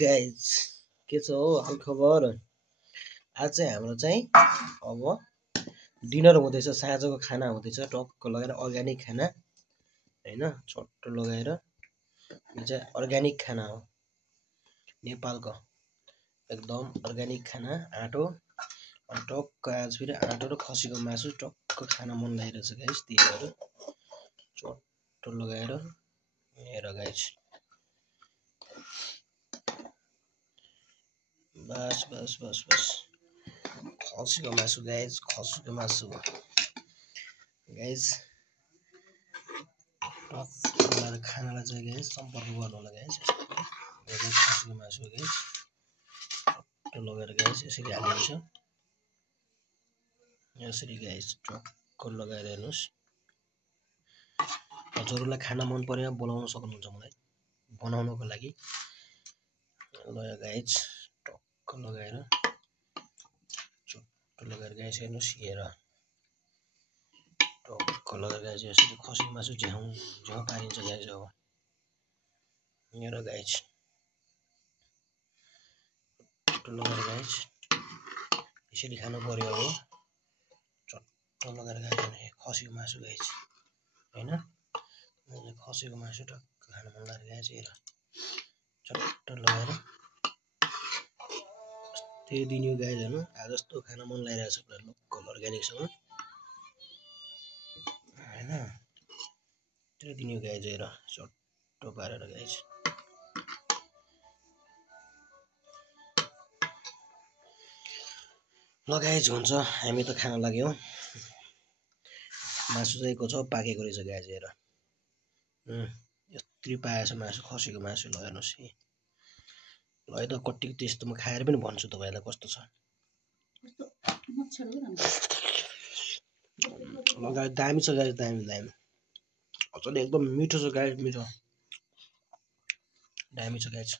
Guys के छ हो हाल खबर। आज चाहिँ हाम्रो चाहिँ अब डिनर हुँदैछ, साँझको खाना हुँदैछ। टक्क लगाएर अर्ग्यानिक खाना हैन, छोटो लगाएर यो चाहिँ अर्ग्यानिक खाना हो, नेपालको एकदम अर्ग्यानिक खाना। आँटो अनि टक्क आज फेरि आँटो र खसीको मासु टक्क खान मन लागिरहेछ गाइस। त्यही भएर छोटो लगाएर हेर गाइस, बस बस बस बस खसीको मासु गाइस, खसीको मासु गाइस। टक्क खानालाई चाहिँ गाइस सम्पर्क गर्नु होला गाइस। खसीको मासु गाइस टक्क लगाएर गाइस यसरी हालिन्छ, यसरी गाइस टक्क लगाएर हेर्नुहोस्। हजुरहरूलाई खाना मन परेन बोलाउन सक्नुहुन्छ मलाई बनाउनको लागि। ल गाइस टक्क लगाएर छोटो लगाएर गाइस हेर्नुहोस्, हेर टक्क लगाएर गाइस यसरी खसीको मासु झ्याउ झ्याउ पारिन्छ गाइस। अब हेर गाइस टक्क लगाएर गाइस यसरी खानु पर्यो। अब चट्ट लगाएर गाइस खसीको मासु गाइस हैन, खसीको मासु टक्क खानु मन लाग्यो गाइस। हेर चट्ट लगाएर त्यही दिन यो गाइस हेर्नु, आज जस्तो खाना मन लागिरहेछ पुरा लोकल अर्ग्यानिकसँग हैन। त्यही दिन यो गाइस हेर चट्टो पारेर गाइस। ल गाइस हुन्छ, हामी त खान लाग्यौं। मासु चाहिँ को छ पाकेको रहेछ गाइस। हेर यत्रो पाएछ मासु, खसीको मासु। ल हेर्नुहोस् ल है त कट्टीको टेस्ट त म खाएर पनि भन्छु तपाईहरुलाई कस्तो छ। ल गाइस दामी छ गाइस, दामी दामी अझै एकदम मिठो छ गाइस, मिठो दामी छ गाइस।